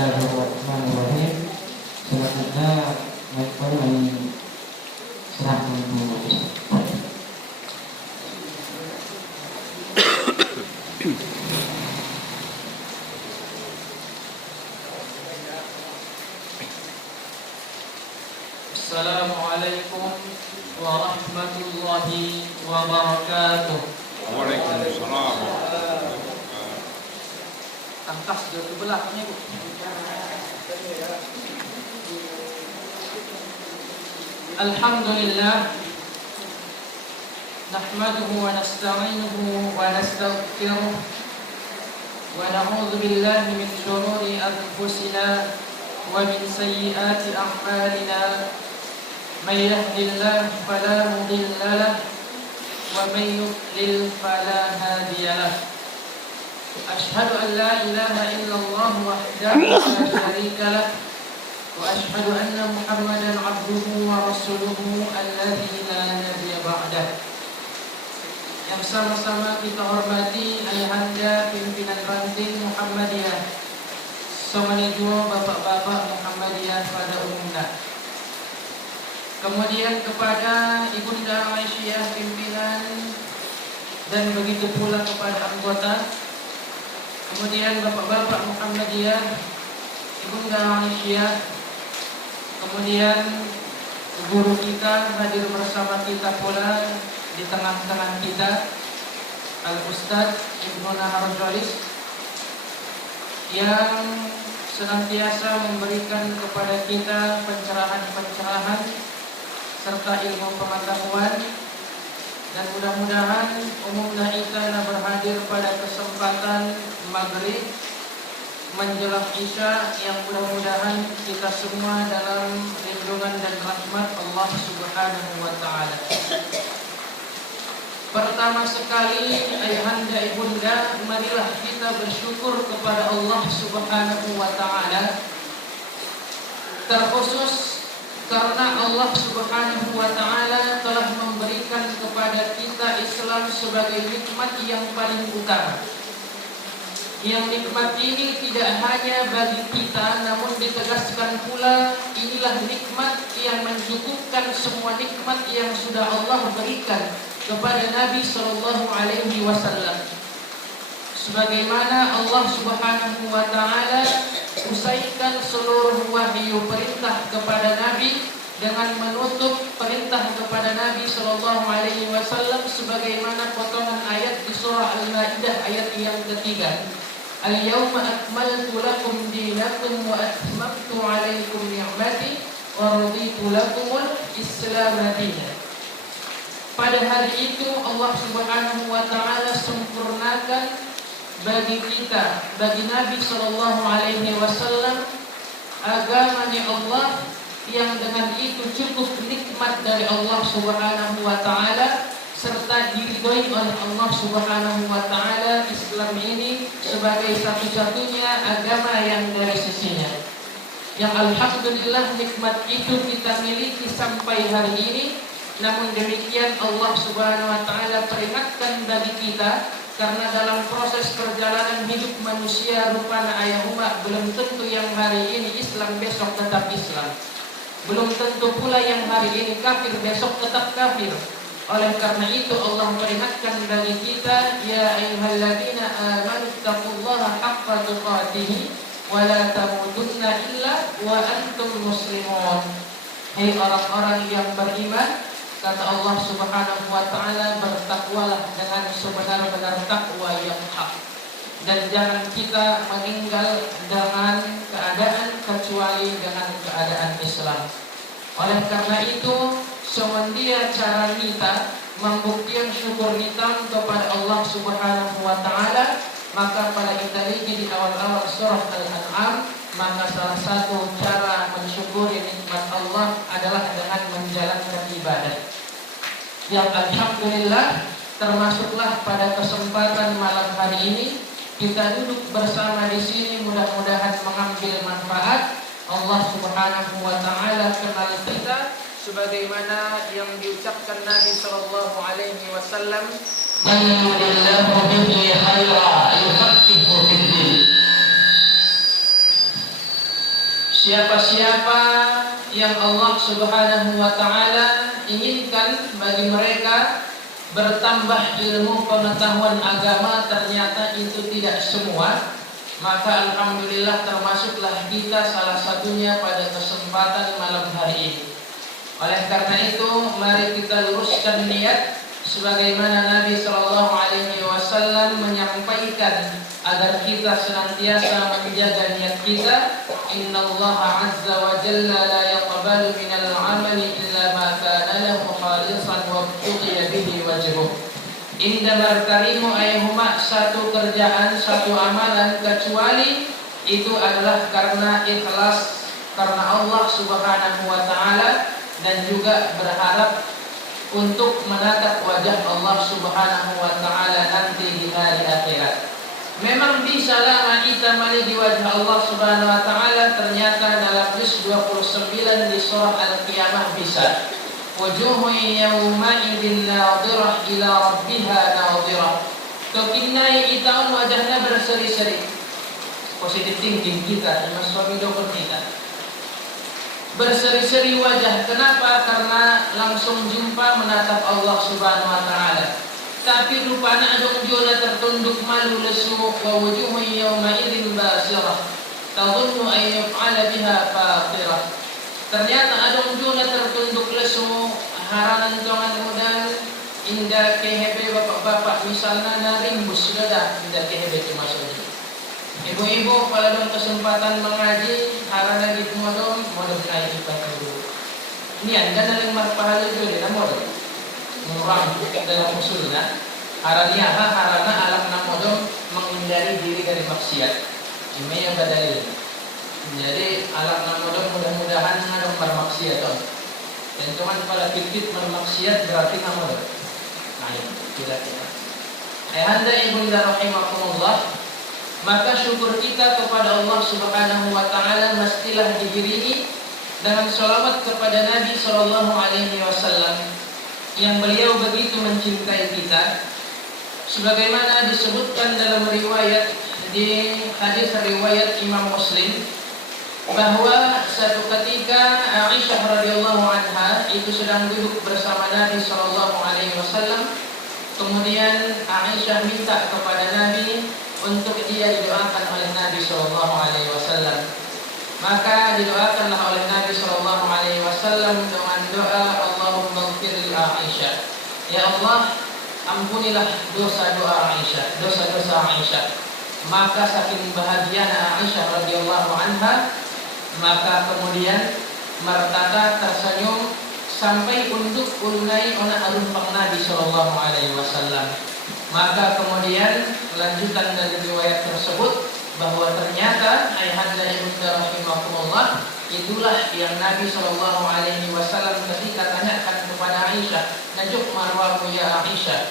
Bismillahirrahmanirrahim. Selanjutnya Michael serahkan dulu. Assalamualaikum warahmatullahi wabarakatuh. Waalaikumsalam. Angkas dia ke belakangnya, Bu. Alhamdulillah, nahmaduhu wa nasta'inuhu wa nastaghfiruh wa na'udzu billahi min shururi anfusina wa min sayyiati a'malina. من يهد الله فلا مضل له ومن يضلل فلا هادي له أشهد أن لا إله إلا الله وحده لا شريك له وأشهد أن محمدا عبده ورسوله الذي لا نبي بعده. Yang sama-sama kita hormati Ayahanda pimpinan Banting Muhammadiyah, semua juga bapak-bapak Muhammadiyah pada umumnya. Kemudian kepada Ibunda Aisyah pimpinan dan begitu pula kepada anggota. Kemudian bapak-bapak Muhammadiyah, Ibunda Aisyah. Kemudian guru kita hadir bersama kita pula di tengah-tengah kita, Al-Ustaz Ibnu Nahar Jolis, yang senantiasa memberikan kepada kita pencerahan-pencerahan serta ilmu pengetahuan, dan mudah-mudahan umumnya kita berhadir pada kesempatan maghrib menjelang isya, yang mudah-mudahan kita semua dalam lindungan dan rahmat Allah Subhanahu wa taala. Pertama sekali, ayahanda ibunda, marilah kita bersyukur kepada Allah Subhanahu wa taala, terkhusus karena Allah Subhanahu wa taala telah memberikan kepada kita Islam sebagai nikmat yang paling utama. Yang nikmat ini tidak hanya bagi kita, namun ditegaskan pula inilah nikmat yang mencukupkan semua nikmat yang sudah Allah berikan kepada Nabi sallallahu alaihi wasallam. Sebagaimana Allah Subhanahu wa taala usaikan seluruh wahyu perintah kepada Nabi dengan menutup perintah kepada Nabi sallallahu alaihi wasallam sebagaimana potongan ayat di surah Al-Maidah ayat yang ketiga. Al-yawma akmaltu lakum dinakum wa atmamtu alaikum ni'mati wa raditu lakumul Islam dinan. Pada hari itu Allah Subhanahu wa taala sempurnakan bagi kita, bagi Nabi sallallahu alaihi wasallam, agamanya Allah yang dengan itu cukup nikmat dari Allah Subhanahu wa taala serta diridhoi oleh Allah Subhanahu wa taala. Islam ini sebagai satu-satunya agama yang dari sisinya, yang alhamdulillah nikmat itu kita miliki sampai hari ini. Namun demikian Allah Subhanahu wa taala peringatkan bagi kita, karena dalam proses perjalanan hidup manusia rupanya ayah umat, belum tentu yang hari ini Islam besok tetap Islam, belum tentu pula yang hari ini kafir besok tetap kafir. Oleh karena itu Allah peringatkan bagi kita, ya ayyuhalladzina amanu taqullaha haqqa tuqatih wa la tamutunna illa wa antum muslimun. Hai orang-orang yang beriman, kata Allah Subhanahu wa taala, bertakwalah dengan sebenar-benar takwa yang hak, dan jangan kita meninggal dengan keadaan kecuali dengan keadaan Islam. Oleh karena itu, semendia cara kita membuktikan syukur kita kepada Allah Subhanahu wa taala, maka pada kita lagi di awal-awal surah Al-An'am, maka salah satu cara mensyukuri nikmat Allah adalah dengan menjalankan ibadah. Yang alhamdulillah termasuklah pada kesempatan malam hari ini kita duduk bersama di sini, mudah-mudahan mengambil manfaat. Allah Subhanahu wa taala kenal kita sebagaimana yang diucapkan Nabi sallallahu alaihi wasallam, "Man yuridillahu bihi khairan yufaqihu fid din." siapa-siapa yang Allah Subhanahu wa taala inginkan bagi mereka bertambah ilmu pengetahuan agama, ternyata itu tidak semua, maka alhamdulillah termasuklah kita salah satunya pada kesempatan malam hari ini. Oleh karena itu, mari kita luruskan niat sebagaimana Nabi sallallahu alaihi wasallam menyampaikan agar kita senantiasa menjaga niat kita. Innallaha azza wa jalla la yaqbalu minal amali illa ma kana lahu khalisan wa btuqiya bihi wajhuh. Indamar karimu ayhuma, satu kerjaan, satu amalan kecuali itu adalah karena ikhlas, karena Allah Subhanahu wa taala, dan juga berharap untuk menatap wajah Allah Subhanahu wa taala nanti di hari akhirat. Memang bisa lama kita melihat di wajah Allah Subhanahu wa taala, ternyata dalam juz 29 di surah Al-Qiyamah bisa. Wujuhun yawma idzin nadhirah ila rabbiha nadhirah. Tokinai itaun wajahnya berseri-seri. Positif thinking kita, Mas suami dokter kita. Berseri-seri wajah. Kenapa? Karena langsung jumpa menatap Allah Subhanahu wa taala. Tapi rupanya adong jona tertunduk malu lesu, wa wujuhun yawma idzin basirah tadhunnu an yuf'ala biha faqirah. Ternyata adong jona tertunduk lesu, haranan tongan modal indah kehebe bapak-bapak misalnya narimbus sudah indah kehebe cuma saja. Ibu-ibu pada dong kesempatan mengaji harana gitu modal naik ibadah dulu. Ini anda naling marpahala juga na modal. Orang dalam usulnya haraniaha harana alam namodom menghindari diri dari maksiat. Ini yang badalil. Jadi alam namodom mudah-mudahan ngadong bermaksiat dong. Dan cuman pada titik bermaksiat berarti namodom. Nah itu kira-kira. Ayahanda ibunda rahimakumullah, maka syukur kita kepada Allah Subhanahu wa taala mestilah diiringi dengan sholawat kepada Nabi sallallahu alaihi wasallam yang beliau begitu mencintai kita, sebagaimana disebutkan dalam riwayat di hadis riwayat Imam Muslim bahwa satu ketika Aisyah radhiyallahu anha itu sedang duduk bersama Nabi sallallahu alaihi wasallam. Kemudian Aisyah minta kepada Nabi untuk dia didoakan oleh Nabi sallallahu alaihi wasallam. Maka didoakanlah oleh Nabi sallallahu alaihi wasallam dengan doa Allahumma ighfir li Aisyah. Ya Allah, ampunilah dosa-dosa Aisyah, dosa-dosa Aisyah. Maka saking bahagianya Aisyah radhiyallahu anha, maka kemudian mertata tersenyum sampai untuk ulunai ona arumpang Nabi sallallahu alaihi wasallam. Maka kemudian lanjutan dari riwayat tersebut bahwa ternyata ayahanda ibunda rahimahumullah itulah yang Nabi sallallahu alaihi wasallam ketika tanyakan kepada Aisyah, najuk marwamu ya Aisyah,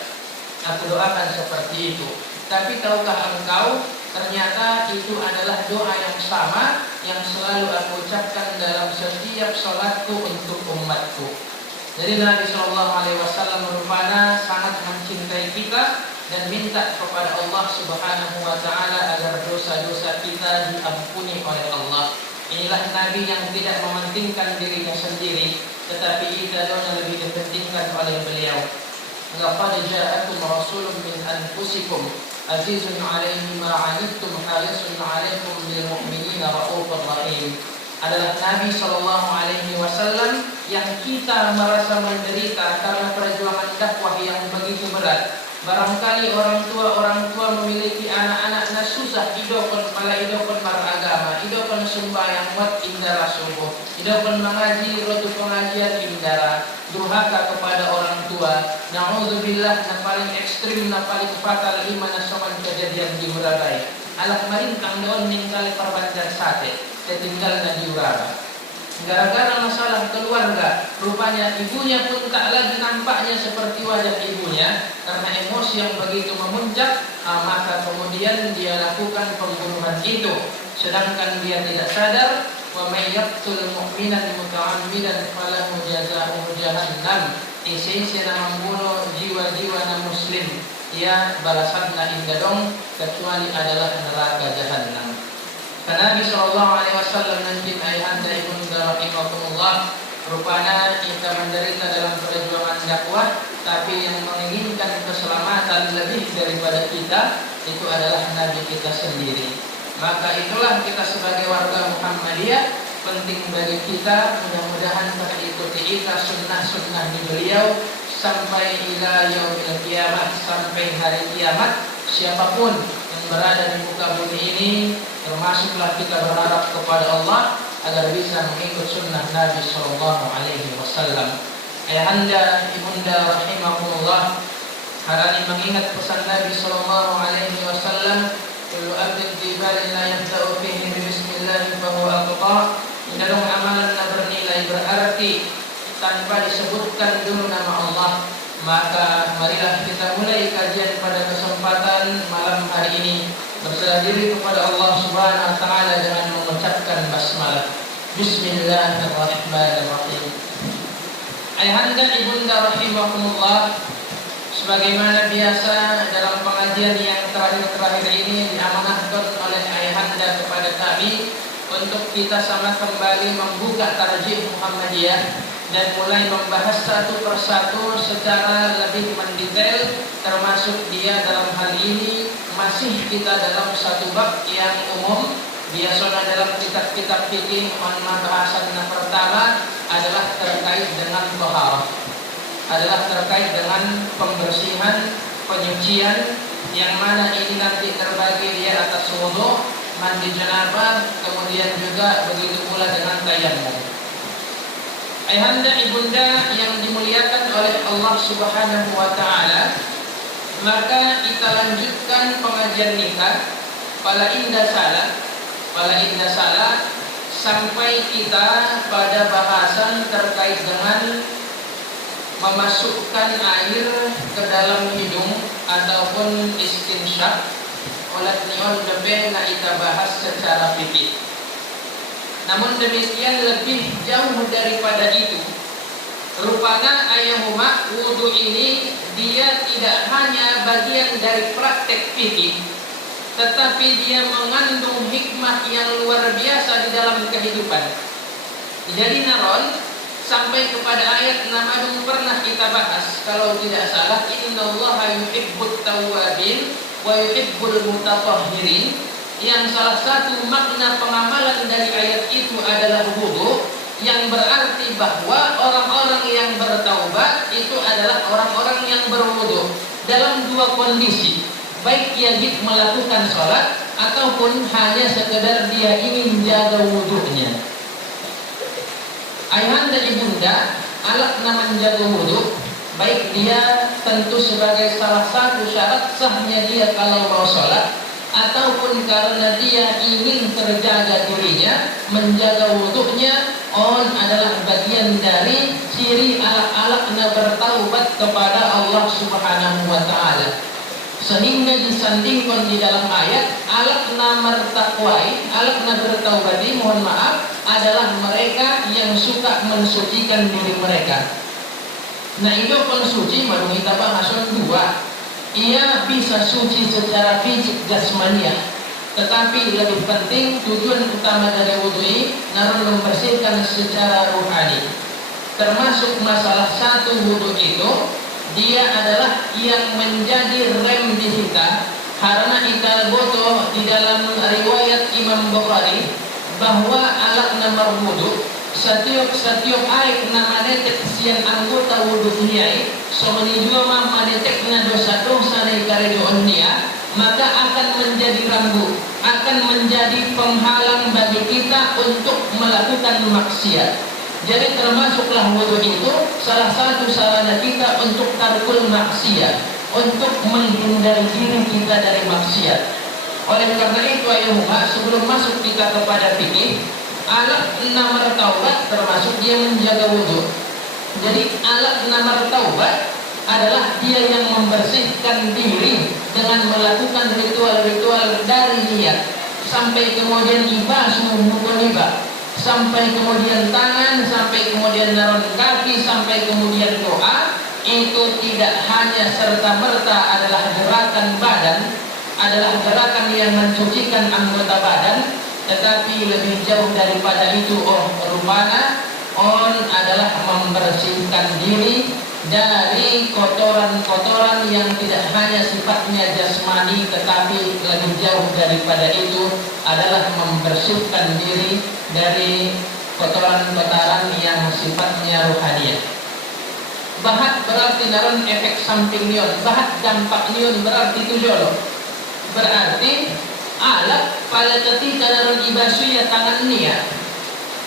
aku doakan seperti itu. Tapi tahukah engkau, ternyata itu adalah doa yang sama yang selalu aku ucapkan dalam setiap sholatku untuk umatku. Jadi Nabi sallallahu alaihi wasallam merupakan sangat mencintai kita dan minta kepada Allah Subhanahu wa taala agar dosa-dosa kita diampuni oleh Allah. Inilah Nabi yang tidak mementingkan dirinya sendiri, tetapi kita lebih dipentingkan oleh beliau. Laqad ja'akum rasulun min anfusikum azizun 'alaihi ma 'anittum harisun 'alaikum bil mu'minina raufur rahim. Adalah Nabi sallallahu alaihi wasallam yang kita merasa menderita karena perjuangan dakwah yang begitu berat. Barangkali orang tua memiliki anak-anaknya susah, idokon maragama, idokon sembahyang wat indara subuh, idokon mengaji rotu pengajian indara, durhaka kepada orang tua. Na'udzubillah, na paling ekstrim, na paling fatal lima na soman kejadian di Murabai. Alat marintang doon ningkali perbanjar sate, tinggal na di Uraba. Gara-gara masalah keluarga, rupanya ibunya pun tak lagi nampaknya seperti wajah ibunya karena emosi yang begitu memuncak. Maka kemudian dia lakukan pembunuhan itu, sedangkan dia tidak sadar. Wa may yaqtul mu'minan muta'ammidan falahu jazaa'uhu jahannam. Isi-isi membunuh jiwa-jiwa muslim, ya balasanna indadong kecuali adalah neraka jahannam. Nabi sallallahu alaihi wasallam nanti ayahanda ibunda rahimakumullah, rupanya kita menderita dalam perjuangan dakwah, tapi yang menginginkan keselamatan lebih daripada kita itu adalah Nabi kita sendiri. Maka itulah kita sebagai warga Muhammadiyah, penting bagi kita mudah-mudahan terikuti sunnah-sunnah di beliau sampai ila yaumil qiyamah, sampai hari kiamat. Siapapun yang berada di muka bumi ini, termasuklah kita berharap kepada Allah agar bisa mengikut sunnah Nabi Sallallahu Alaihi Wasallam. Ayahanda ibunda rahimakumullah, hari ini mengingat pesan Nabi Sallallahu Alaihi Wasallam, kullu abdin fi balin la yabda'u fihi bismillah fahuwa aqta. Dalam amalan bernilai berarti tanpa disebutkan dulu nama Allah, maka marilah kita mulai kajian pada kesempatan malam hari ini berserah diri kepada Allah Subhanahu wa taala dengan mengucapkan basmalah. Bismillahirrahmanirrahim. Ayahanda ibunda rahimakumullah, sebagaimana biasa dalam pengajian yang terakhir-terakhir ini diamanahkan oleh ayahanda kepada kami untuk kita sama kembali membuka tarjih Muhammadiyah dan mulai membahas satu persatu secara lebih mendetail, termasuk dia dalam hal ini masih kita dalam satu bab yang umum. Biasanya dalam kitab-kitab fikih bahasan yang pertama adalah terkait dengan taharah, adalah terkait dengan pembersihan, penyucian, yang mana ini nanti terbagi dia atas wudu, mandi janabah, kemudian juga begitu pula dengan tayammum. Ayahanda ibunda yang dimuliakan oleh Allah Subhanahu wa taala, maka kita lanjutkan pengajian nikah pada indah salah sampai kita pada bahasan terkait dengan memasukkan air ke dalam hidung ataupun istinsyak. Oleh nion debe na kita bahas secara fikih. Namun demikian lebih jauh daripada itu, rupanya ayahuma wudu ini dia tidak hanya bagian dari praktek fikih, tetapi dia mengandung hikmah yang luar biasa di dalam kehidupan. Jadi naron sampai kepada ayat namadung pernah kita bahas, kalau tidak salah, innallaha yuhibbut tawwabin wa yuhibbul mutatahhirin, yang salah satu makna pengamalan dari ayat itu adalah wudu, yang berarti bahwa orang-orang yang bertaubat itu adalah orang-orang yang berwudu dalam dua kondisi, baik yajib melakukan sholat ataupun hanya sekedar dia ingin jaga wudunya. Ayahanda ibunda, alat nama menjaga wudu, baik dia tentu sebagai salah satu syarat sahnya dia kalau mau sholat, ataupun karena dia ingin terjaga dirinya, menjaga wudunya, adalah bagian dari ciri alat-alatnya bertaubat kepada Allah Subhanahu wa taala. Sehingga disandingkan di dalam ayat alatna mertakwai, alatna bertaubati, mohon maaf, adalah mereka yang suka mensucikan diri mereka. Nah itu pensuci baru kita bahas dua. Ia bisa suci secara fisik jasmaniah, tetapi lebih penting tujuan utama dari wudu ini namun membersihkan secara ruhani. Termasuk masalah satu wudu itu, dia adalah yang menjadi rem di kita, karena kita butuh di dalam riwayat Imam Bukhari bahwa alat nomor wudu setiap air nama netek siang anggota wudu niai somani jua mama netekna dosa-dosa dari karedo dia, maka akan menjadi rambu, akan menjadi penghalang bagi kita untuk melakukan maksiat. Jadi termasuklah wudu itu salah satu sarana kita untuk tarkul maksiat, untuk menghindari diri kita dari maksiat. Oleh karena itu ayuhah, sebelum masuk kita kepada fikih, alat nomor taubat termasuk dia menjaga wudu. Jadi alat nomor taubat adalah dia yang membersihkan diri dengan melakukan ritual-ritual dari niat sampai kemudian ibasuh mukoniba, sampai kemudian tangan, sampai kemudian naron kaki, sampai kemudian doa. Itu tidak hanya serta-merta adalah gerakan badan, adalah gerakan yang mencucikan anggota badan, tetapi lebih jauh daripada itu rupanya adalah membersihkan diri dari kotoran-kotoran yang tidak hanya sifatnya jasmani, tetapi lebih jauh daripada itu adalah membersihkan diri dari kotoran-kotoran yang sifatnya rohaniah. Bahat berarti naron efek samping nion, bahat dampak nion berarti itu jolo. Berarti alat pada ketika naron ibasuya tangan niya,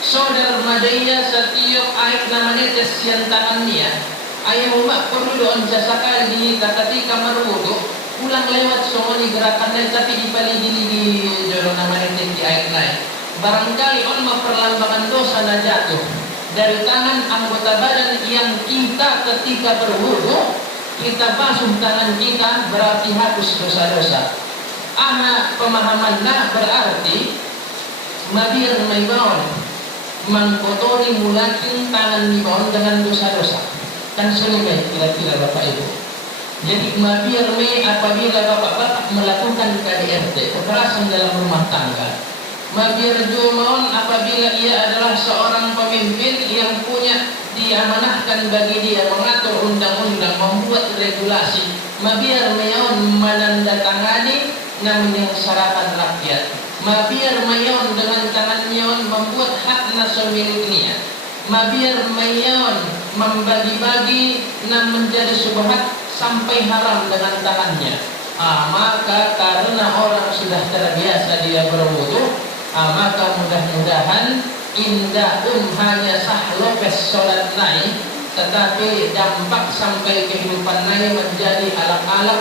saudara madaya setiap air namanya kesian tangan niya. Ayaw mak perlu doon jasa kali ketika merwudu ulang lewat semua ni gerakannya, tapi dipaligi di jolo namanya tinggi air naik. Barangkali on memperlambangan dosa na jatuh dari tangan anggota badan yang kita ketika berwudu kita basuh tangan kita, berarti hapus dosa-dosa. Pemahamannya berarti mabir maibaon mengkotori mulakin tangan maibaon dengan dosa-dosa. Kan sulit kira-kira Bapak Ibu. Jadi mabir apabila bapak-bapak melakukan KDRT, kekerasan dalam rumah tangga. Mabir jumaon apabila ia adalah seorang pemimpin yang punya diamanahkan bagi dia mengatur undang-undang, membuat regulasi. Mabir mayon menandatangani namanya syaratan rakyat. Mabir mayon dengan tangannya membuat hak nasionalnya. Mabir mayon membagi-bagi dan menjadi subhat sampai haram dengan tangannya. Maka karena orang sudah terbiasa dia berwudu, maka mudah-mudahan indah hanya sah lopes sholat naik, tetapi dampak sampai kehidupan naik menjadi alak-alak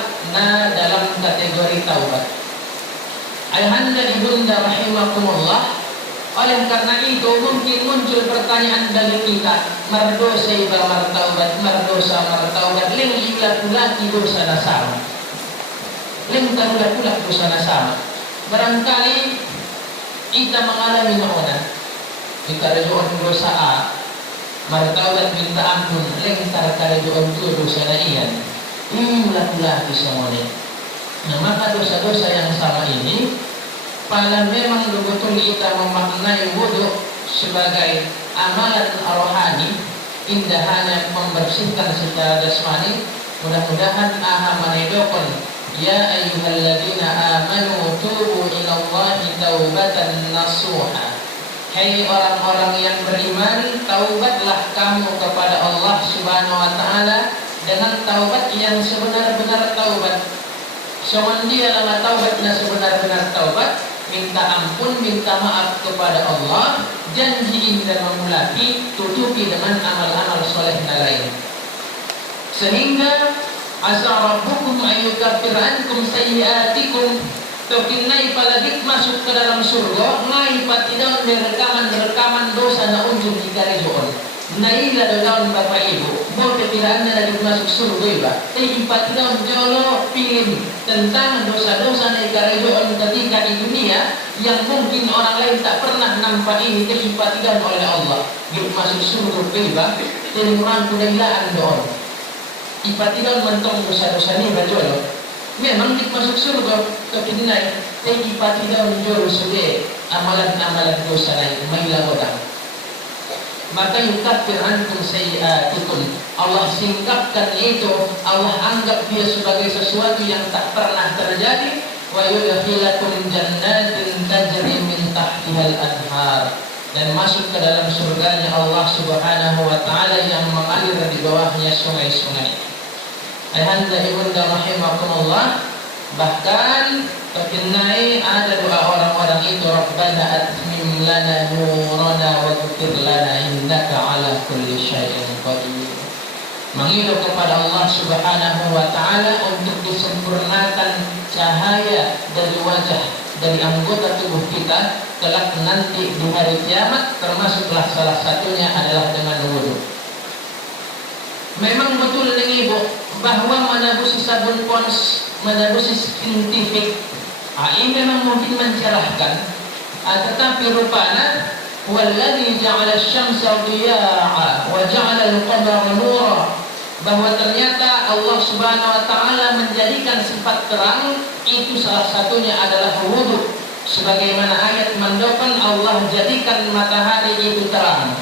dalam kategori taubat. Ayahanda ibunda rahimakumullah. Oleh karena itu mungkin muncul pertanyaan dari kita, mardosa iba martaubat, mardosa martaubat, ling ilat-ulati dosa nasama, ling tarulat-ulat dosa nasama. Barangkali kita mengalami naona, kita rejoon dosa A, martaubat minta ampun, ling tarulat dosa na iyan, ilat-ulati semuanya. Nah, maka dosa-dosa yang sama ini pada memang betul kita memaknai wudu sebagai amalan rohani, indah hanya membersihkan secara jasmani. Mudah-mudahan manedokon ya ayyuhalladzina amanu tubu ilallahi taubatan nasuha. Hai orang-orang yang beriman, taubatlah kamu kepada Allah Subhanahu wa taala dengan taubat yang sebenar-benar taubat. Soman dia lama taubatnya sebenar-benar taubat, minta ampun, minta maaf kepada Allah, janji dan memulai tutupi dengan amal-amal soleh lain. Sehingga asa rabbukum ayyukaffir ankum sayyiatikum, tokinai palagi masuk ke dalam surga, ngai patidaun rekaman dosa na unjung di karizoon. Naila daun Bapak Ibu, mau kepiraannya dari masuk surga iba. Patidaun jolo pilih tentang dosa-dosa na karizoon ketika di dunia yang mungkin orang lain tak pernah nampak ini patidaun oleh Allah. Gitu masuk surga iba, jadi orang kudailaan doon. Ipatidaun mentong dosa-dosa ni bajolo. Memang di masuk surga kekinai, ipatidaun jolo sude amalan-amalan dosa lain maila godang. Maka yukaffir ankum sayyiatikum, Allah singkapkan itu, Allah anggap dia sebagai sesuatu yang tak pernah terjadi. Wa yudkhilakum jannatin tajri min tahtihal anhar, dan masuk ke dalam surganya Allah Subhanahu wa taala yang mengalir di bawahnya sungai-sungai. Ayahanda ibunda rahimakumullah, bahkan terkenai ada doa orang-orang itu, Rabbana atmim lana nurana waghfir lana innaka ala kulli syai'in qadir. Menghidup kepada Allah Subhanahu wa taala untuk disempurnakan cahaya dari wajah, dari anggota tubuh kita kelak nanti di hari kiamat, termasuklah salah satunya adalah dengan wudu. Memang betul nih Ibu bahwa menabusi sabun pons, menabusi saintifik, ini memang mungkin mencerahkan, tetapi rupanya walladzi ja'ala asy-syamsa diya'a wa ja'ala al-qamara nura, bahwa ternyata Allah Subhanahu wa taala menjadikan sifat terang itu salah satunya adalah wudu. Sebagaimana ayat mendokon Allah jadikan matahari itu terang.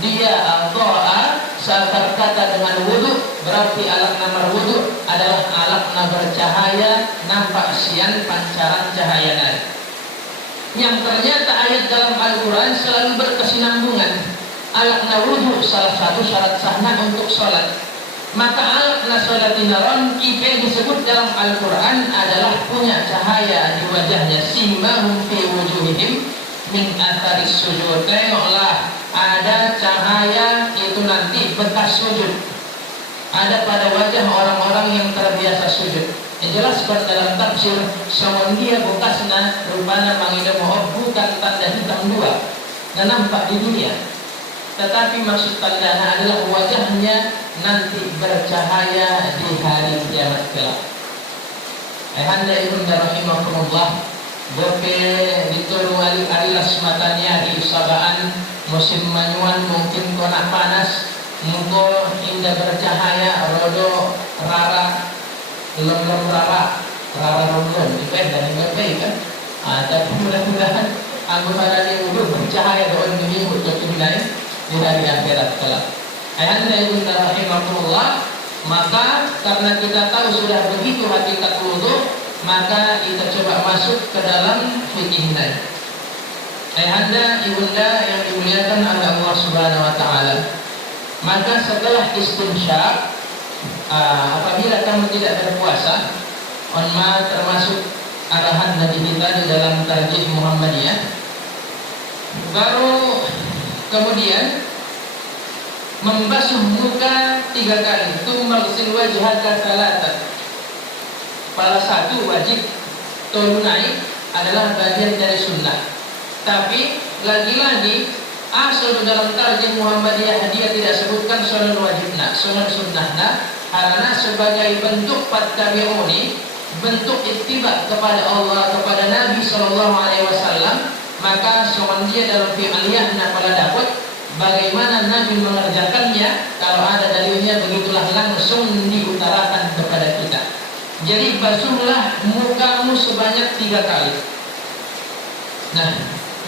Dia al-doa seakar kata dengan wudhu, berarti alat namar wudhu adalah alat bercahaya, nampak siang pancaran cahaya nari. Yang ternyata ayat dalam Al-Quran selalu berkesinambungan. Alat wudhu salah satu syarat sahnya untuk sholat. Maka alat nasolatinaron IP disebut dalam Al-Quran adalah punya cahaya di wajahnya. Simahum fi wujuhihim min atharis sujud. Tengoklah, ada cahaya itu nanti bekas sujud. Ada pada wajah orang-orang yang terbiasa sujud. Yang jelas dalam tafsir sama dia bekasna rupana mangida mohon bukan tanda hitam dua dan nampak di dunia. Tetapi maksud tandanya adalah wajahnya nanti bercahaya di hari kiamat kelak. Ayahanda ibunda rahimahumullah, bope dituru alilas matanya di sabaan musim manyuan mungkin kona panas, mungko indah bercahaya rodo rara lem rara romlon dipet dan dipet kan. Tapi mudah-mudahan anggota dari wudhu bercahaya doon ini untuk dinai di hari akhirat kelak. Ayahanda ibunda rahimahumullah, maka karena kita tahu sudah begitu hakikat wudhu, maka kita coba masuk ke dalam fikih ini. Ayahanda ibunda yang dimuliakan oleh Allah Subhanahu wa taala, maka setelah istinsyaq, apabila kamu tidak berpuasa, onma termasuk arahan Nabi kita di dalam tarjih Muhammadiyah, baru kemudian membasuh muka 3 kali. Tumaghsil wajhaka salatan. Salah satu wajib tunai adalah bagian dari sunnah. Tapi lagi-lagi asal dalam tarjih Muhammadiyah dia tidak sebutkan sunnah wajibna, sunnah sunnahna, karena sebagai bentuk tabi'uni, bentuk ittiba kepada Allah, kepada Nabi SAW, maka soal dia dalam fi'aliyahna pada dapat bagaimana Nabi mengerjakannya. Kalau ada dalilnya begitulah langsung diutarakan kepada kita. Jadi basuhlah mukamu sebanyak 3 kali.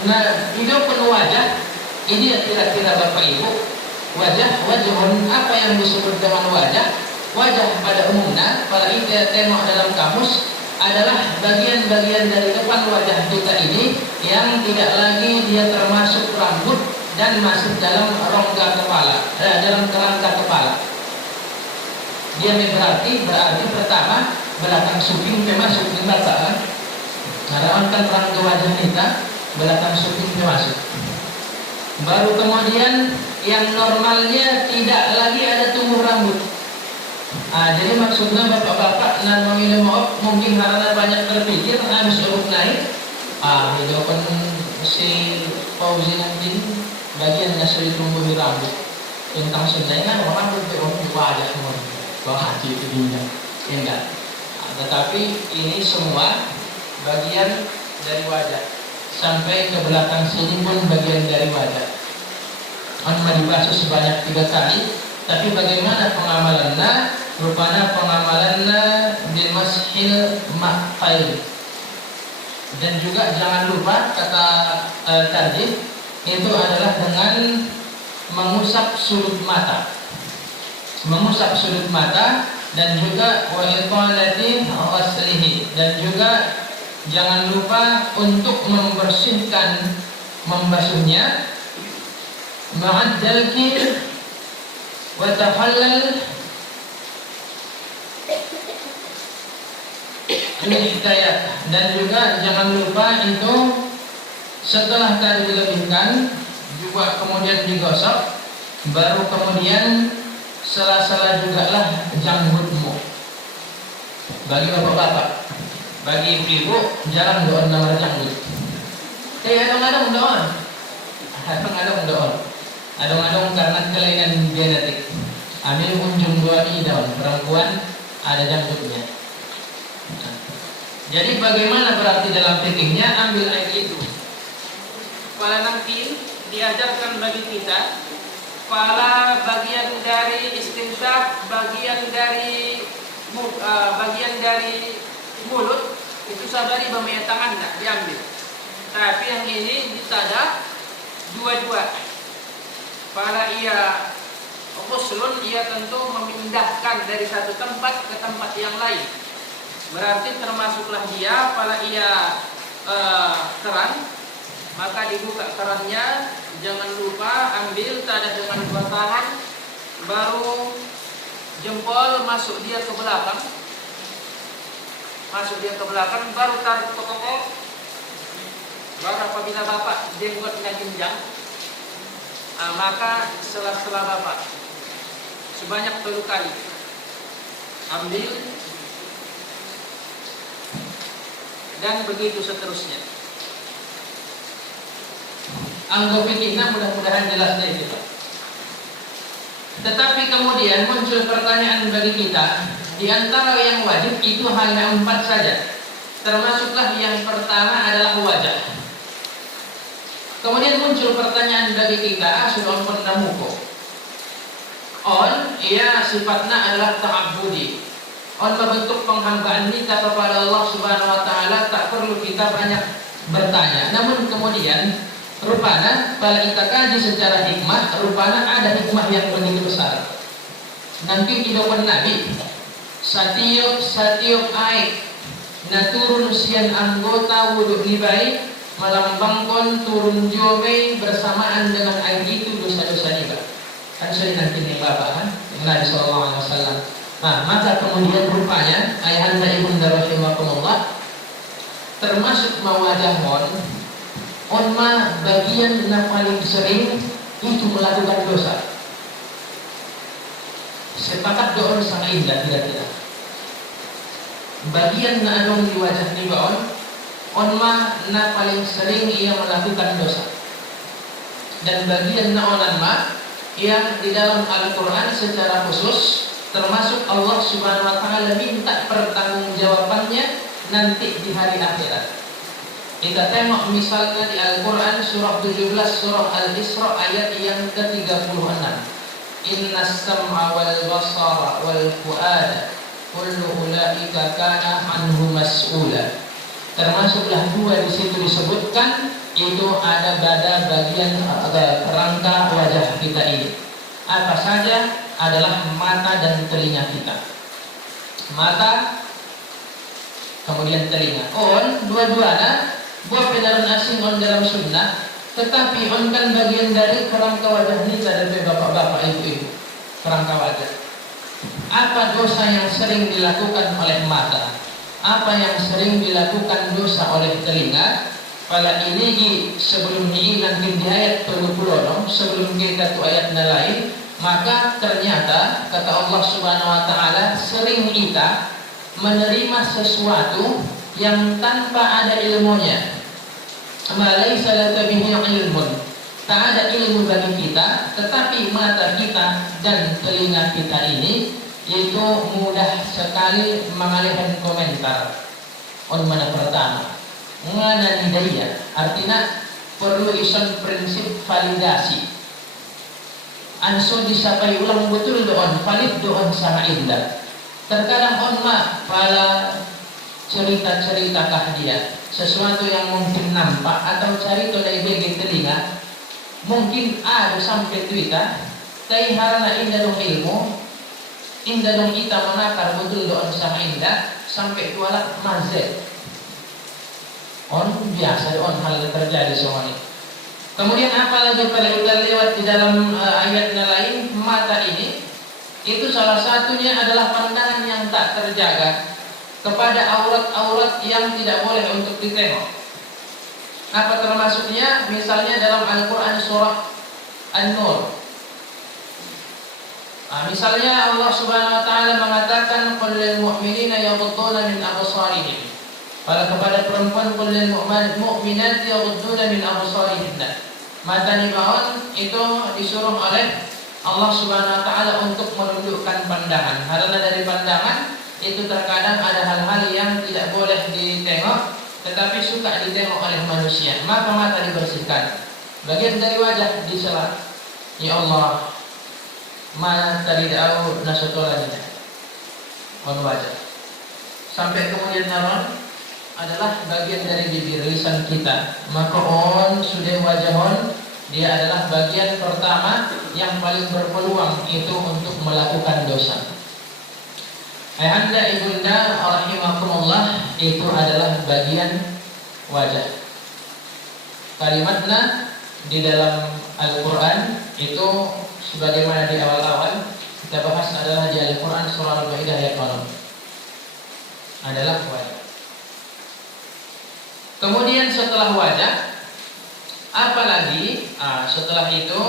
Nah, itu pun wajah. Ini kira-kira Bapak Ibu, wajahun apa yang disebut dengan wajah? Wajah pada umumnya, kalau kita tengok dalam kamus, adalah bagian-bagian dari depan wajah kita ini yang tidak lagi dia termasuk rambut dan masuk dalam rongga kepala, dalam kerangka kepala. Dia berarti pertama belakang suping masuk di mata. Harapankan rangka wajah kita belakang suping masuk. Baru kemudian yang normalnya tidak lagi ada tumbuh rambut. Jadi maksudnya bapak-bapak dan meminum maaf mungkin karena banyak terpikir harus urut naik. Itu kan si Fauzi nanti bagiannya sudah tumbuh di rambut. Tentang sebenarnya kan orang berpikir wajah semua, bahwa hati itu indah, enggak. Tetapi ini semua bagian dari wajah. Sampai ke belakang sini pun bagian dari wajah. Amma dibasuh sebanyak 3 kali. Tapi bagaimana pengamalannya? Rupanya pengamalannya dimashil ma'fail. Dan juga jangan lupa kata tarjih itu adalah dengan mengusap sudut mata. Mengusap sudut mata dan juga wa iqalati aslihi, dan juga jangan lupa untuk membersihkan, membasuhnya ma'addalki wa tahallal hidayat, dan juga jangan lupa itu setelah tadi dilebihkan juga kemudian digosok, baru kemudian sela-sela juga lah janggutmu. Bagi bapak-bapak, bagi ibu jarang doa nama janggut. Adong-adong doa, adong-adong karena kelainan genetik. Ambil kunjung doa di daun perempuan ada janggutnya. Jadi bagaimana berarti dalam fikihnya? Ambil ayat itu. Pada nanti diajarkan bagi kita pada bagian dari istinsyaq, bagian dari mulut itu sadari bamaya tangan tak diambil. wajah ini ditada dua-dua. Pada ia ghuslun, ia tentu memindahkan dari satu tempat ke tempat yang lain. Berarti termasuklah dia pada ia keran, maka dibuka kerannya. Jangan lupa ambil tada dengan dua tangan, baru jempol masuk dia ke belakang, baru tarik ke koko. Baru apabila bapak jenggotnya jenjang, maka sela-sela bapak sebanyak 3 kali ambil, dan begitu seterusnya. Anggap fikihnya mudah-mudahan jelas dari kita. Tetapi kemudian muncul pertanyaan bagi kita, di antara yang wajib itu hanya 4 saja. Termasuklah yang pertama adalah wajah. Kemudian muncul pertanyaan bagi kita, sudah pernah muko. Ia sifatnya adalah ta'abbudi. Bentuk penghambaan kita kepada Allah Subhanahu wa taala, tak perlu kita banyak bertanya. Namun kemudian rupanya kalau kita kaji secara hikmah, rupanya ada hikmah yang begitu besar. Nanti kehidupan Nabi satiup air na turun sian anggota wudhu libai melambangkan turun jome bersamaan dengan air itu dosa-dosa riba. Kan sering nanti nih Bapak kan Nabi sallallahu alaihi wasallam. Nah, maka kemudian rupanya ayahanda ibunda rahimakumullah termasuk mawajah bagian yang paling sering itu melakukan dosa. Sepakat doon sangat indah kira-kira. Bagian na anong di wajah ni baon na paling sering ia melakukan dosa. Dan bagian na onan yang di dalam Al-Quran secara khusus termasuk Allah Subhanahu wa taala minta pertanggungjawabannya nanti di hari akhirat. Kita tengok misalnya di Al-Quran surah 17 surah Al-Isra ayat yang ke-36. Innas sam'a wal basara wal fu'ada kullu ulaika kana anhu mas'ula. Termasuklah 2 di situ disebutkan, itu ada pada bagian kerangka wajah kita ini. Apa saja? Adalah mata dan telinga kita. Mata, kemudian telinga. Dua-duanya buat penaran asing dalam sunnah, tetapi kan bagian dari kerangka wajah ini dari bapak-bapak ibu-ibu. Kerangka wajah. Apa dosa yang sering dilakukan oleh mata? Apa yang sering dilakukan dosa oleh telinga? Pada ini sebelum ini nanti di ayat 20 sebelum kita tu ayat lain. Maka ternyata kata Allah Subhanahu wa taala sering kita menerima sesuatu yang tanpa ada ilmunya. Malaisa laka bihi ilmun. Tak ada ilmu bagi kita, tetapi mata kita dan telinga kita ini itu mudah sekali mengalihkan komentar. Mana pertama, ngana nidaya, artinya perlu ison prinsip validasi. Anso disapai ulang betul doon, valid doon sama indah. Terkadang pada cerita-cerita dia sesuatu yang mungkin nampak atau cerita dari bagian telinga, mungkin ada sampai Twitter, tapi karena indah dong ilmu, indah dong kita menakar betul doon sama indah sampai tualat mazet. Biasa doon hal terjadi semua ini. Kemudian apalagi pada kita lewat di dalam ayat lain, mata ini itu salah satunya adalah pandangan yang tak terjaga kepada aurat-aurat yang tidak boleh untuk ditengok. Apa termasuknya? Misalnya dalam Al-Quran surah An-Nur. Misalnya Allah Subhanahu wa taala mengatakan qul lil mu'minina yaghudduna min absarihim. Kepada perempuan qul lil mu'minati yaghudduna min absarihinna. Mata nibaon itu disuruh oleh Allah Subhanahu wa taala untuk menundukkan pandangan. Karena dari pandangan itu terkadang ada hal-hal yang tidak boleh ditengok, tetapi suka ditengok oleh manusia. Maka mata dibersihkan. Bagian dari wajah disela. Ya Allah, mata didau nasutolanya. Wajah. Sampai kemudian naron adalah bagian dari bibir lisan kita. Maka on sudah wajahon, dia adalah bagian pertama yang paling berpeluang itu untuk melakukan dosa. Ayahanda ibunda rahimakumullah, itu adalah bagian wajah. Kalimatnya di dalam Al-Quran itu sebagaimana di awal-awal kita bahas adalah di Al-Quran surah Al-Maidah ayat 6 adalah wajah. Kemudian setelah wajah, apalagi setelah itu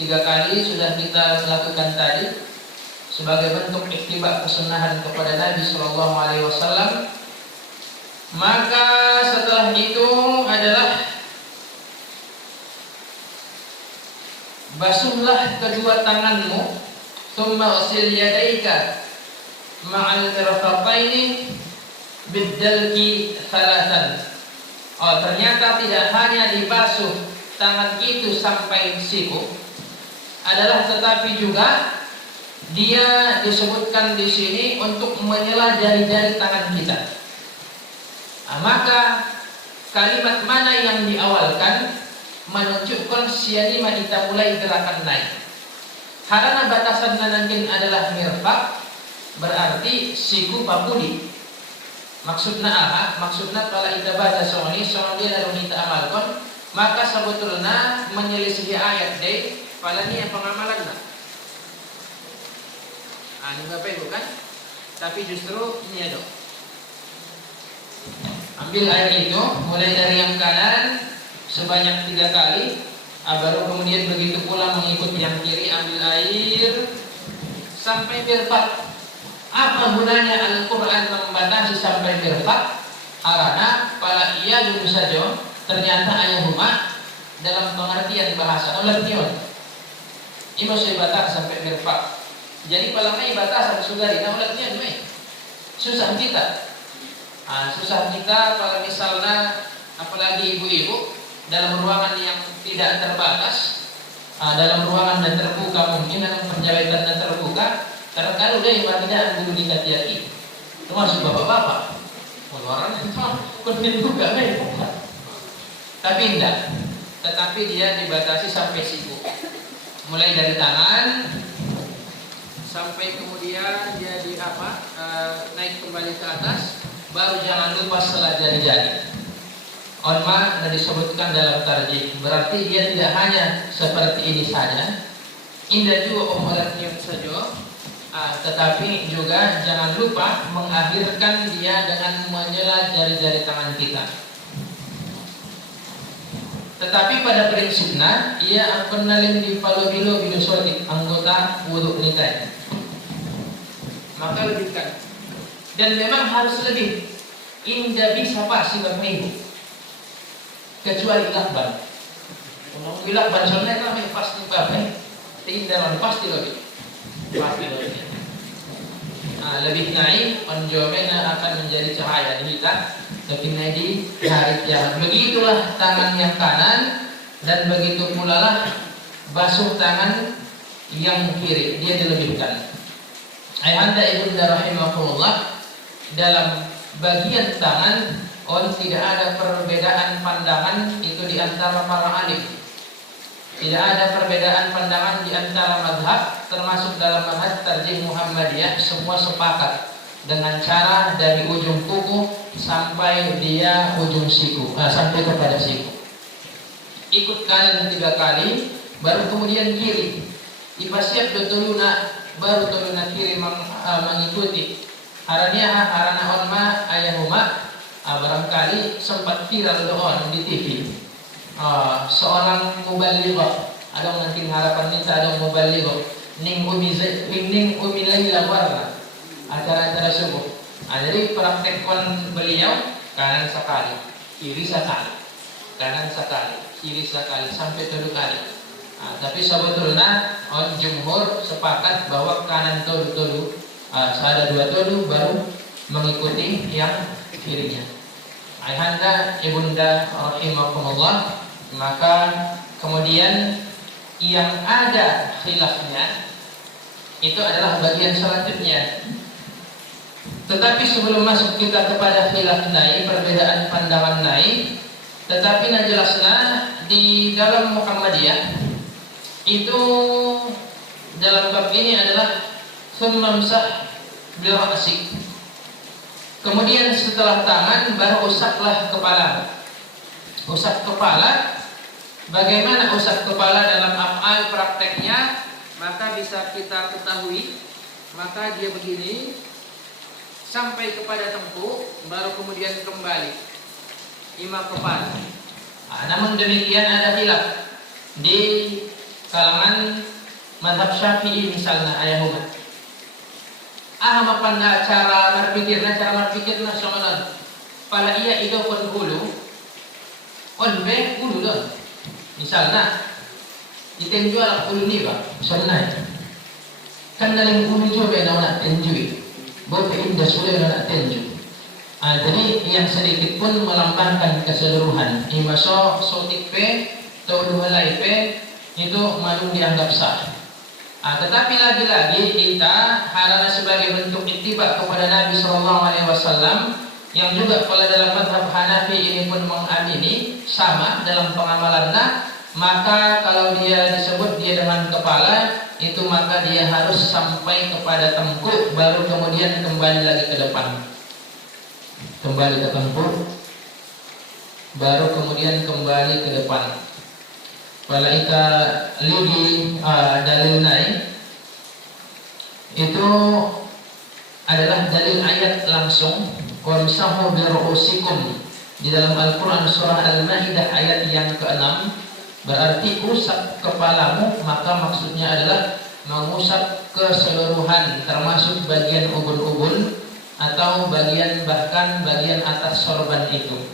3 kali sudah kita lakukan tadi sebagai bentuk iktiba kesunahan kepada Nabi Shallallahu Alaihi Wasallam. Maka setelah itu adalah basuhlah kedua tanganmu, thumma usil yadaika ma'al mirfaqaini biddalki thalathan. Oh, ternyata tidak hanya dibasuh tangan itu sampai siku adalah, tetapi juga dia disebutkan di sini untuk menyela jari-jari tangan kita. Maka kalimat mana yang diawalkan menunjukkan sianima kita mulai gerakan naik. Karena batasan nanangkin adalah mirfaq, berarti siku papuli. Maksudnya apa? Maksudnya kalau kita baca soal dia lalu kita amalkan, maka sebetulnya menyelisihi ayat deh, pada ini yang pengamalan lah. Ini Bapak Ibu kan? Tapi justru ini ada. Ambil air itu, mulai dari yang kanan sebanyak 3 kali, baru kemudian begitu pula mengikuti yang kiri, ambil air sampai mirfaq. Apa gunanya Al-Quran membatasi sampai mirfaq? Karena pala ia dulu saja ternyata ayahuma dalam pengertian bahasa ulatnya ini masih batas sampai mirfaq. Jadi pala mai batasan sudah di ulatnya mai susah kita. Susah kita kalau misalnya apalagi ibu-ibu dalam ruangan yang tidak terbatas, dalam ruangan yang terbuka, mungkin dalam penjahitan yang terbuka, terkadang udah yang tidak dulu dikati-hati, termasuk bapak-bapak, pengeluaran itu kuntin juga baik, tapi tidak. Tetapi dia dibatasi sampai siku, mulai dari tangan sampai kemudian dia naik kembali ke atas. Baru jangan lupa setelah jari-jari. Onma disebutkan dalam tarjih, berarti dia tidak hanya seperti ini saja, indah juga omolatnya saja, tetapi juga jangan lupa mengakhirkan dia dengan menyela jari-jari tangan kita. Tetapi pada prinsipnya ia akan nalin di palobilo bidosotik anggota wudhu nikah. Maka lebihkan. Dan memang harus lebih. Indah bisa pasti Bapak Ibu, kecuali lakban. Kalau lakban soalnya kami pasti Bapak, tidak pasti lebih. Pasti lebih. Lebih naik, penjawabnya akan menjadi cahaya di kita. Lebih naik di hari kiamat. Begitulah tangan yang kanan dan begitu pula lah basuh tangan yang kiri. Dia dilebihkan. Ayahanda ibunda rahimahullah, dalam bagian tangan tidak ada perbedaan pandangan itu di antara para alim. Tidak ada perbedaan pandangan di antara mazhab, termasuk dalam mazhab tarjih Muhammadiyah, semua sepakat dengan cara dari ujung kuku sampai dia ujung siku, sampai kepada siku. Ikut kanan 3 kali, baru kemudian kiri. Ibasiat betuluna, baru tuluna kiri mengikuti. Karena onma ayahuma barangkali sempat viral doon di TV. Seorang mubalighah, ada nanti harapan kita ada mubalighah ning umilayla warna acara-acara subuh. Jadi praktekkan beliau kanan sekali, kiri sekali, kanan sekali, kiri sekali sampai 3 kali. Tapi sebetulnya jumhur sepakat bahwa kanan tolu ada 2 tolu baru mengikuti yang kirinya. Ayahanda ibunda rahimakumullah, maka kemudian yang ada khilafnya itu adalah bagian selanjutnya. Tetapi sebelum masuk kita kepada khilaf nai, perbedaan pandangan nai, tetapi jelasnya di dalam Muhammadiyah itu dalam bab ini adalah thumma amsah bi ra'sik. Kemudian setelah tangan baru usaplah kepala. Usap kepala, bagaimana usap kepala dalam af'al prakteknya, maka bisa kita ketahui. Maka dia begini sampai kepada tengkuk, baru kemudian kembali ima kepala. Namun demikian ada khilaf di kalangan mazhab Syafi'i misalnya ayah umat. Apa cara berpikirnya sama pala ia itu kon hulu, kon be hulu dong. Misalnya kita jual hulu ni ba, misalnya kan dalam hulu juga nak tenjui, bapak indah sudah nak tenju. Jadi yang sedikit pun melambangkan keseluruhan. Imaso sotik pe, atau duhalai pe itu malu dianggap sah. Tetapi lagi-lagi kita halana sebagai bentuk ittiba kepada Nabi SAW yang juga kalau dalam mazhab Hanafi ini pun mengamini sama dalam pengamalannya, maka kalau dia disebut dia dengan kepala itu maka dia harus sampai kepada tengkuk baru kemudian kembali lagi ke depan. Kembali ke tengkuk baru kemudian kembali ke depan. Walaika ligi dalil naik itu adalah dalil ayat langsung wamsahu bi ru'usikum di dalam Al-Qur'an surah Al-Maidah ayat yang ke-6, berarti usap kepalamu, maka maksudnya adalah mengusap keseluruhan termasuk bagian ubun-ubun atau bahkan bagian atas sorban itu.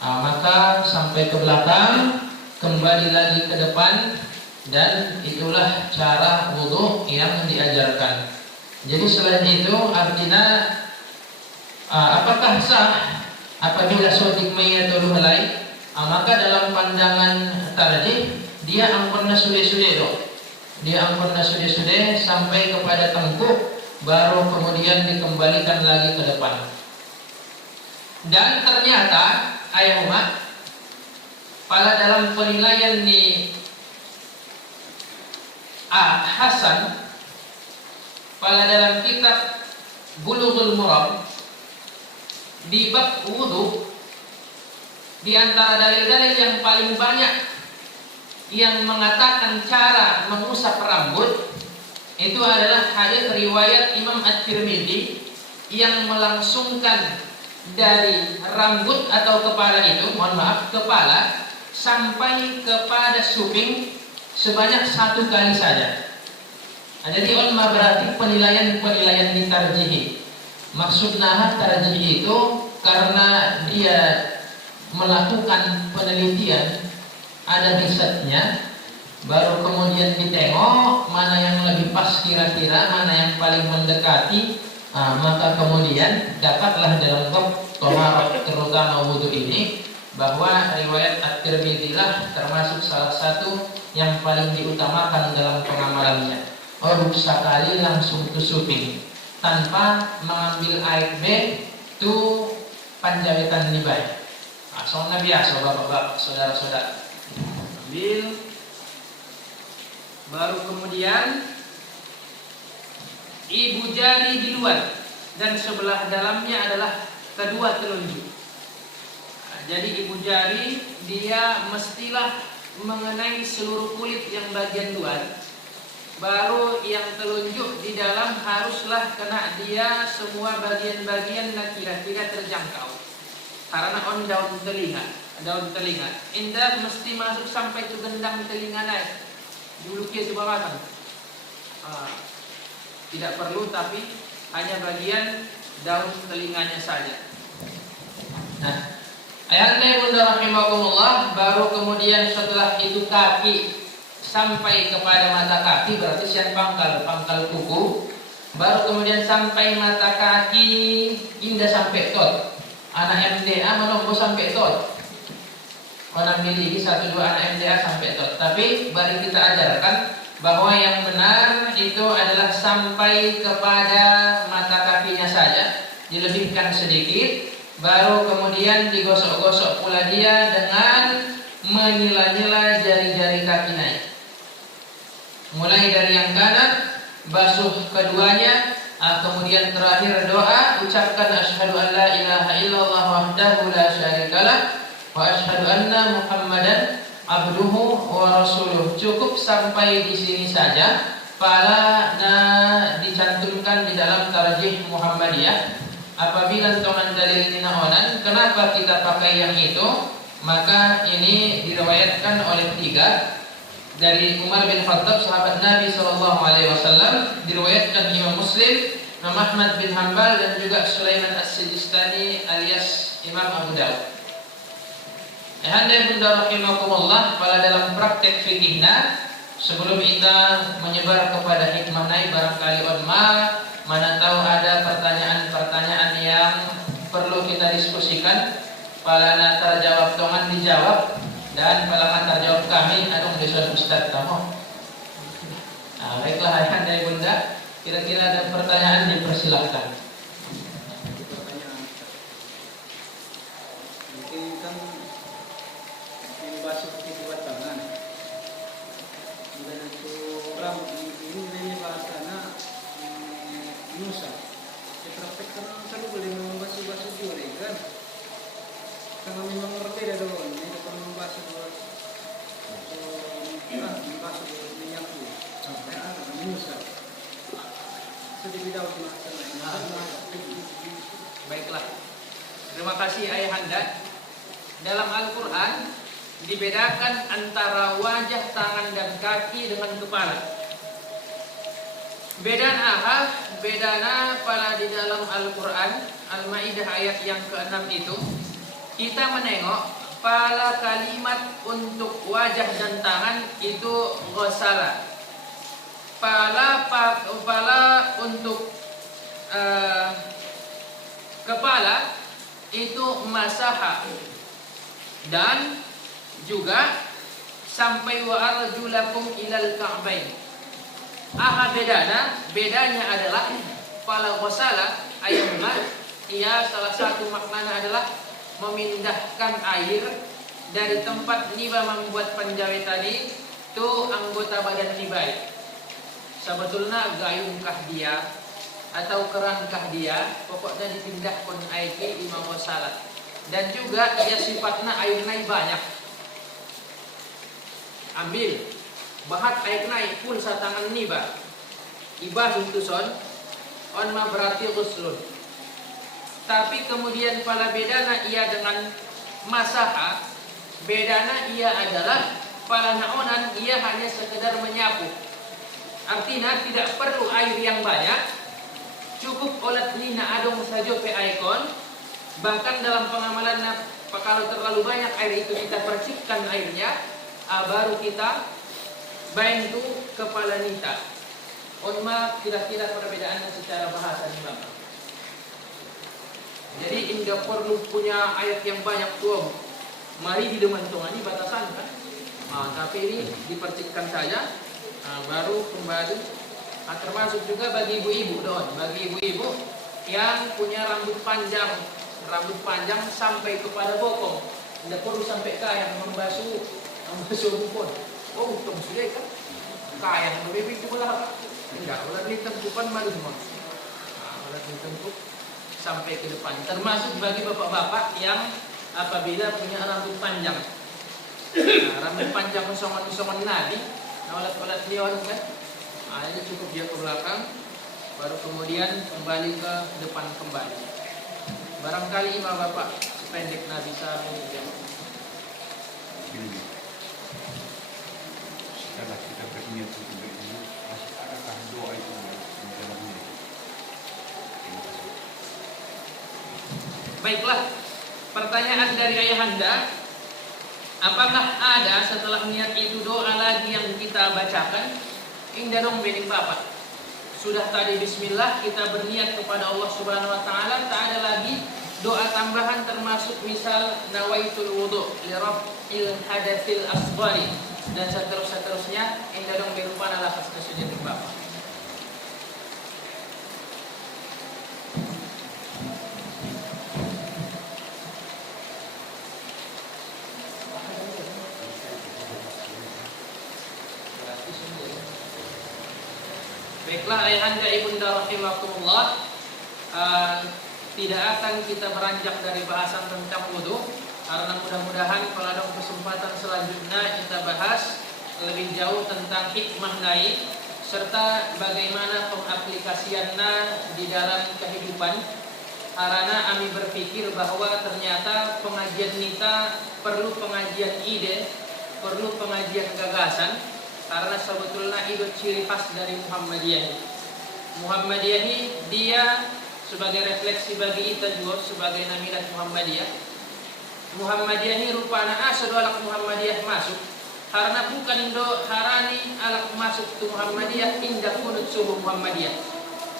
Maka sampai ke belakang, kembali lagi ke depan, dan itulah cara wudu yang diajarkan. Jadi selain itu artinya apakah sah apabila sodik mayyatul halai? Maka dalam pandangan tarjih dia angkonna sude-sude dong. Dia angkonna sude-sude sampai kepada tengkuk baru kemudian dikembalikan lagi ke depan. Dan ternyata ayah umat pada dalam penilaian di Hasan pada dalam kitab Bulughul Maram di bab wudu, di antara dalil-dalil yang paling banyak yang mengatakan cara mengusap rambut itu adalah hadis riwayat Imam At-Tirmidzi yang melangsungkan dari rambut atau kepala itu, kepala sampai kepada suping sebanyak 1 kali saja. Jadi ulama berarti penilaian ditarjihi. Maksudnya tarjih itu karena dia melakukan penelitian, ada risetnya, baru kemudian ditengok mana yang lebih pas kira-kira, mana yang paling mendekati, maka kemudian dapatlah dalam bab taharat terutama wudu ini bahwa riwayat At-Tirmidzi lah termasuk salah satu yang paling diutamakan dalam pengamalannya. Urut sekali langsung ke suping tanpa mengambil air B itu panjawitan nibai. Soalnya biasa bapak-bapak, saudara-saudara ambil, baru kemudian ibu jari di luar dan sebelah dalamnya adalah kedua telunjuk. Jadi ibu jari dia mestilah mengenai seluruh kulit yang bagian luar, baru yang telunjuk di dalam haruslah kena dia semua bagian-bagian yang kira-kira terjangkau. Karena daun telinga, indah mesti masuk sampai ke gendang telinga naik. Dulu kia coba makan. Tidak perlu, tapi hanya bagian daun telinganya saja. Nah, ayatnya bunda rahimakumullah, baru kemudian setelah itu kaki sampai kepada mata kaki, berarti siang pangkal kuku, baru kemudian sampai mata kaki hingga sampai tot. Anak MDA menunggu sampai tot. Orang miliki 1-2 anak MDA sampai tot. Tapi bari kita ajarkan bahwa yang benar itu adalah sampai kepada mata kakinya saja, dilebihkan sedikit, baru kemudian digosok-gosok pula dia dengan menyela-nyela jari-jari kaki naik. Mulai dari yang kanan, basuh keduanya, kemudian terakhir doa, ucapkan asyhadu an la ilaha illallah wahdahu la syarikalah wa asyhadu anna Muhammadan abduhu wa rasuluh. Cukup sampai di sini saja. Pala dicantumkan di dalam tarjih Muhammadiyah. Apabila tongan dalil ninaonan, kenapa kita pakai yang itu? Maka ini diriwayatkan oleh 3 dari Umar bin Khattab sahabat Nabi SAW, diriwayatkan Imam Muslim, Imam Ahmad bin Hanbal dan juga Sulaiman As-Sijistani alias Imam Abu Dawud. Hadirin bunda rahimakumullah, pada dalam praktek fikihna, sebelum kita menyebar kepada hikmah naik, barangkali mana tahu ada pertanyaan-pertanyaan yang perlu kita diskusikan. Palana terjawab tongan dijawab, dan palana terjawab kami adung desuan ustaz tamu. Baiklah ayah bunda, kira-kira ada pertanyaan dipersilahkan. Mungkin kan membasuh kaki dua tangan. Dan itu ini nilainya bahasana Musa. Dipraktekkan selalu boleh membasuh juga kan? Karena memang berbeda dong. Ini bukan membasuh minyak itu. Sampai anak Musa. Sedikit jauh Baiklah. Terima kasih ayahanda. Dalam Al-Quran dibedakan antara wajah, tangan dan kaki dengan kepala. Bedana pada di dalam Al-Quran Al-Maidah ayat yang ke-6 itu kita menengok pada kalimat untuk wajah dan tangan itu ghasala. Pala untuk kepala itu masaha, dan juga sampai wa arjulakum ilal ka'bain. Bedanya adalah pala ghasala ayat ia salah satu maknanya adalah memindahkan air dari tempat niba membuat penjahit tadi itu anggota badan nibai. Sebetulnya gayungkah dia atau kerangkah dia, pokoknya dipindahkan air ke imam salat. Dan juga dia sifatnya air naik banyak. Ambil bahat air naik pun satangan niba. Ibah suntuson on ma berarti ghuslun. Tapi kemudian pada bedana ia dengan masaha, bedana ia adalah pada naonan ia hanya sekedar menyapu. Artinya tidak perlu air yang banyak, cukup olat nina adong saja pe aikon. Bahkan dalam pengamalan kalau terlalu banyak air itu kita percikkan airnya, baru kita bantu kepala nita. Onma kira-kira perbedaannya secara bahasa nih Bapak. Jadi enggak perlu punya ayat yang banyak tuh. Mari di depan tuh ini batasan kan. Tapi ini dipercikkan saja. Baru kembali. Termasuk juga bagi ibu-ibu don. Bagi ibu-ibu yang punya rambut panjang sampai kepada bokong. Enggak perlu sampai kaya membasuh rumput. Oh, tong sudah kan. Kaya lebih itu lah. Enggak, ulat ditempukkan malu semua. Ulat ditempuk sampai ke depan. Termasuk bagi bapak-bapak yang apabila punya rambut panjang. Rambut panjang songon Nabi, ulat-ulat lion kan. Ini cukup dia ke belakang, baru kemudian kembali ke depan kembali. Barangkali imam bapak sependek Nabi SAW. Setelah kita berniat untuk beriman, masih adakah doa itu di dalamnya? Baiklah, pertanyaan dari ayahanda, apakah ada setelah niat itu doa lagi yang kita bacakan? Indah dong bening bapak. Sudah tadi bismillah kita berniat kepada Allah Subhanahu wa taala, tak ada lagi doa tambahan termasuk misal nawaitul wudu li raf'il hadatsil asghari. dan seterusnya indah dong dirupana lakas sujud bapa. Baiklah ayahanda ibunda rahimakumullah, tidak akan kita beranjak dari bahasan tentang wudu karena mudah-mudahan pada kesempatan selanjutnya kita bahas lebih jauh tentang hikmah nai serta bagaimana pengaplikasiannya di dalam kehidupan. Karena kami berpikir bahwa ternyata pengajian kita perlu pengajian ide, perlu pengajian gagasan, karena sebetulnya itu ciri khas dari Muhammadiyah. Muhammadiyah dia sebagai refleksi bagi kita juga sebagai namilat Muhammadiyah. Muhammadiyah rupana asal alak Muhammadiyah masuk karena bukan indo harani alak masuk tu Muhammadiyah indah kunut subuh Muhammadiyah.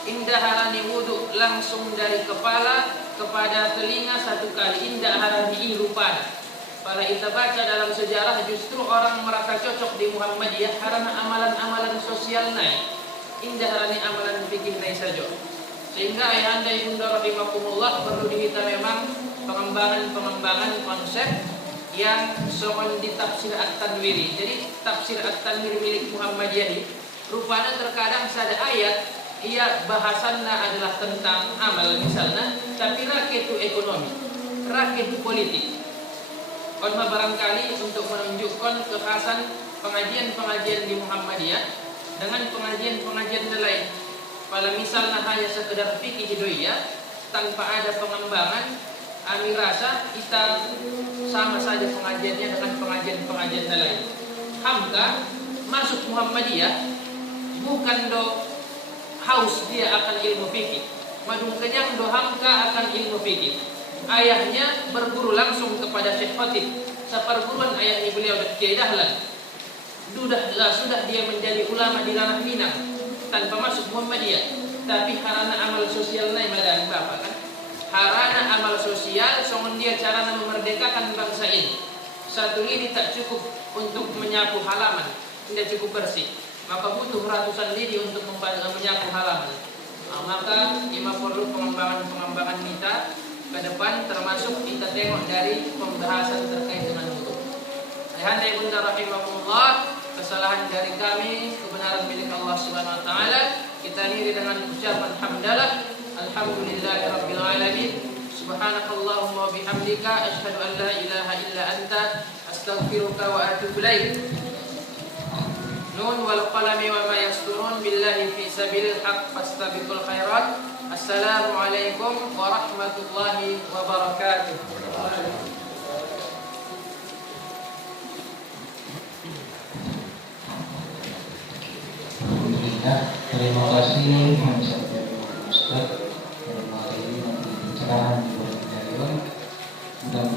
Indah harani wudu langsung dari kepala kepada telinga satu kali. Indah harani rupana. Kalau kita baca dalam sejarah justru orang merasa cocok di Muhammadiyah karena amalan-amalan sosial naik. Indah harani amalan fikih naik saja. Sehingga ayahanda ibunda rahimakumullah perlu dihitam memang pengembangan konsep yang soal di tafsir at-tanwiri. Jadi tafsir at-tanwiri milik Muhammadiyah rupanya terkadang ada ayat ia bahasannya adalah tentang amal misalnya, tapi rakit itu ekonomi, rakit itu politik. Karena barangkali untuk menunjukkan kekhasan pengajian-pengajian di Muhammadiyah dengan pengajian-pengajian lain. Pada misalnya hanya sekedar fikih doia tanpa ada pengembangan, kami rasa kita sama saja pengajiannya dengan pengajian-pengajian lain. Hamka masuk Muhammadiyah bukan do haus dia akan ilmu fikih, madung kenyang do hamka akan ilmu fikih. Ayahnya berguru langsung kepada Syekh Khatib. Seperguruan ayahnya beliau Kiai Dahlan. Sudah dia menjadi ulama di tanah Minang tanpa masuk Muhammadiyah. Tapi karena amal sosial naik madang bapak kan. Karena amal sosial songon dia cara memerdekakan bangsa ini. Satu lidi tak cukup untuk menyapu halaman, tidak cukup bersih. Maka butuh ratusan lidi untuk menyapu halaman. Maka ima perlu pengembangan kita ke depan, termasuk kita tengok dari pembahasan terkait dengan wudu. Ayahanda ibunda rahimakumullah, kesalahan dari kami, kebenaran milik Allah Subhanahu wa taala. Kita akhiri dengan ucapan hamdalah. Alhamdulillahirabbil alamin. Subhanakallahumma wa bihamdika asyhadu an la ilaha illa anta astaghfiruka wa atubu ilaik. Nun wal qalami wa ma yasturun billahi fi sabilil haqq fastabiqul khairat. Assalamualaikum warahmatullahi wabarakatuh. Terima kasih Ustaz. Terima kasih pencerahan di